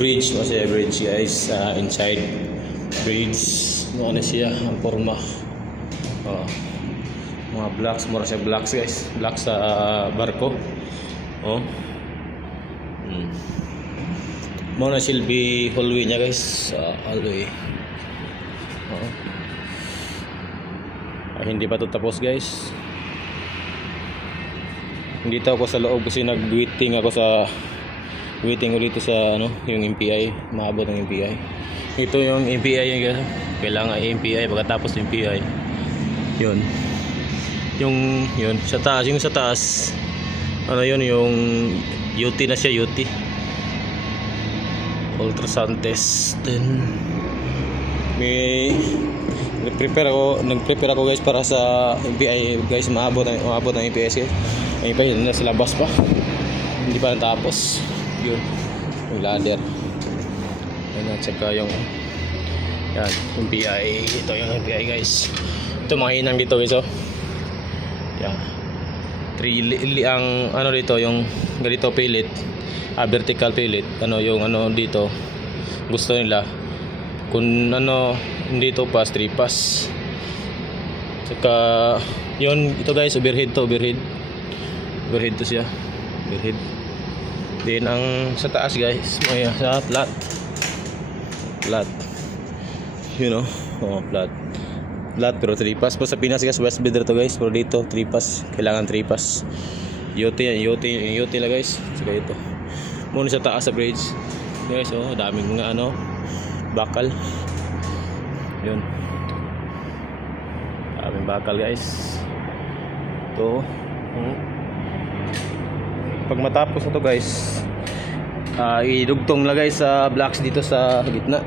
bridge mo siya bridge guys uh, inside. Bridge mo ano siya ang forma oh. mga blocks mura siya blocks guys. Blocks sa uh, barko. Oh. Hmm. na silbi hallway niya guys sa hallway. Oh. Ah, hindi pa to tapos guys. Hindi ako sa loob kasi nag-waiting ako sa waiting ulit sa ano yung MPI maabot ng MPI ito yung MPI yung kailangan MPI pagkatapos ng MPI yun. Yung yun. Sa taas yung sa taas ano yun yung UT na siya UT. Ultrasound test then may nag-prepare ako nag-prepare ako guys para sa MPI guys maabot ng maabot ng MPS guys ang MPI nasa labas pa. Hindi pa natapos yun. Yung ladder yan at saka yung yan yung PI ito yung PI guys. Ito mga inang dito guys oh. Yan. Three li, li- ang ano dito yung ganito pilit. Ah, vertical pilit. Ano yung ano dito. Gusto nila. Kung ano dito pass 3 pass. Saka yun ito guys overhead to overhead. Overhead to siya. Overhead Then ang sa taas guys, may sa flat. Flat. You know, oh, flat. Flat pero 3 pass. Po sa Pinas guys, west bidder to guys. Pero dito 3 pass, kailangan 3 pass. UT yan, yung UT lang guys. Saka ito. Muna sa taas sa bridge. Guys, oh, daming mga ano, bakal. Yun. Daming bakal guys. Ito. Hmm pag matapos na to guys uh, idugtong na guys sa blocks dito sa gitna.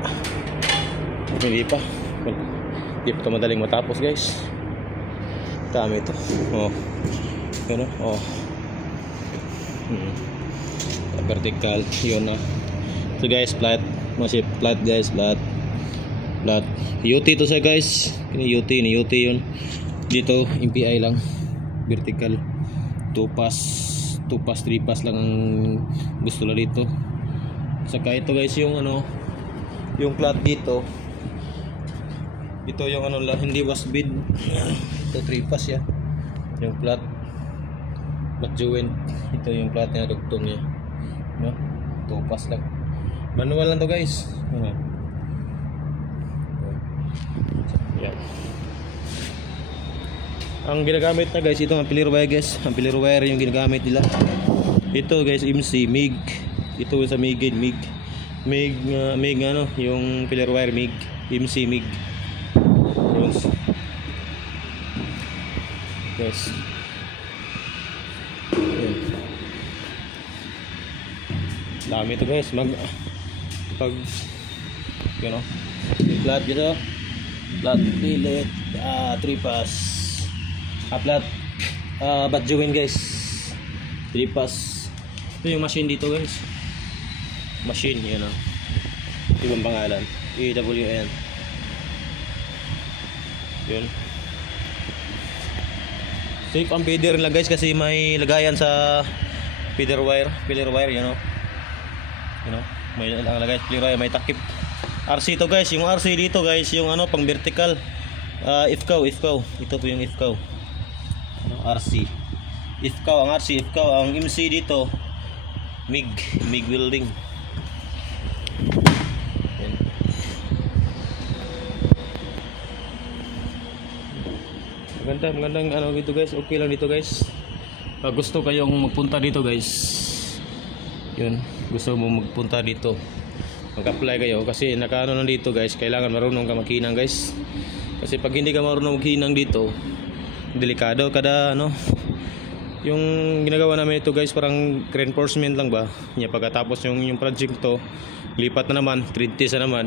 Hindi pa. Hindi pa ito madaling matapos guys. Dami ito. Oh. Yun oh, oh. Hmm. vertical yun na so guys flat. Masih flat guys flat. Flat. UT to sa guys. Ini UT ni UT yun. Dito MPI lang. Vertical. 2 pass 2 pass 3 pass lang ang gusto na dito. Saka ito guys yung ano yung flat dito. Ito yung ano lang hindi was bid. Ito 3 pass ya yung flat but ito yung flat na dugtong niya. No? 2 pass lang. Manual lang to guys. Ano yan ang ginagamit na guys ito ang pilir wire guys. Ang pilir wire yung ginagamit nila. Ito guys MC MIG. Ito sa MIG MIG. MIG uh, MIG ano yung pilir wire MIG. MC MIG. Yun guys Yun. dami ito guys. Mag pag you know flat gitu flat pilit ah tripas upload uh, badjuin guys. Tripas. Ito yung machine dito guys. Machine yun o ibang pangalan. EWN yun safe ang feeder nila guys kasi may lagayan sa feeder wire feeder wire you know. You know may ang lagay sa feeder wire may takip. RC to guys. Yung RC dito guys yung ano pang vertical. Uh, ifkaw ifkaw ito po yung ifkaw RC ifkaw ang RC ifkaw ang MC dito MIG MIG welding. Yan. maganda magandang ano dito guys. Okay lang dito guys. Pag gusto kayong magpunta dito guys. Yun gusto mo magpunta dito. Mag-apply kayo kasi nakaano na dito guys. Kailangan marunong ka maghinang guys. Kasi pag hindi ka marunong maghinang dito delikado. Kada ano yung ginagawa namin ito guys parang reinforcement lang ba? Niya pagkatapos yung yung project to lipat na naman 30 na naman.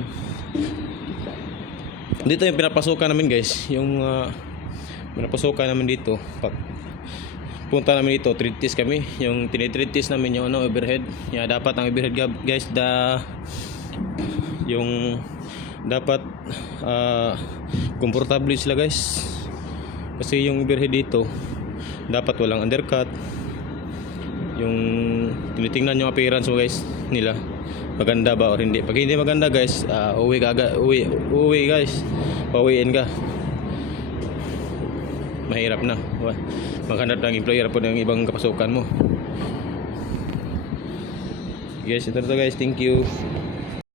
Dito yung pinapasukan namin guys. Yung uh, pinapasukan namin dito pag punta namin dito 30 kami. Yung tinitreatis namin yung ano overhead. Ya dapat ang overhead guys da yung dapat uh, komportable sila guys kasi yung overhead dito dapat walang undercut yung tinitingnan yung appearance mo guys nila maganda ba or hindi. Pag hindi maganda guys, ah, uwi ka agad, uwi, uwi guys. Pauwiin ka. Mahirap na. Maghanap ng employer po ng ibang kapasukan mo. Guys, ito na to guys. Thank you.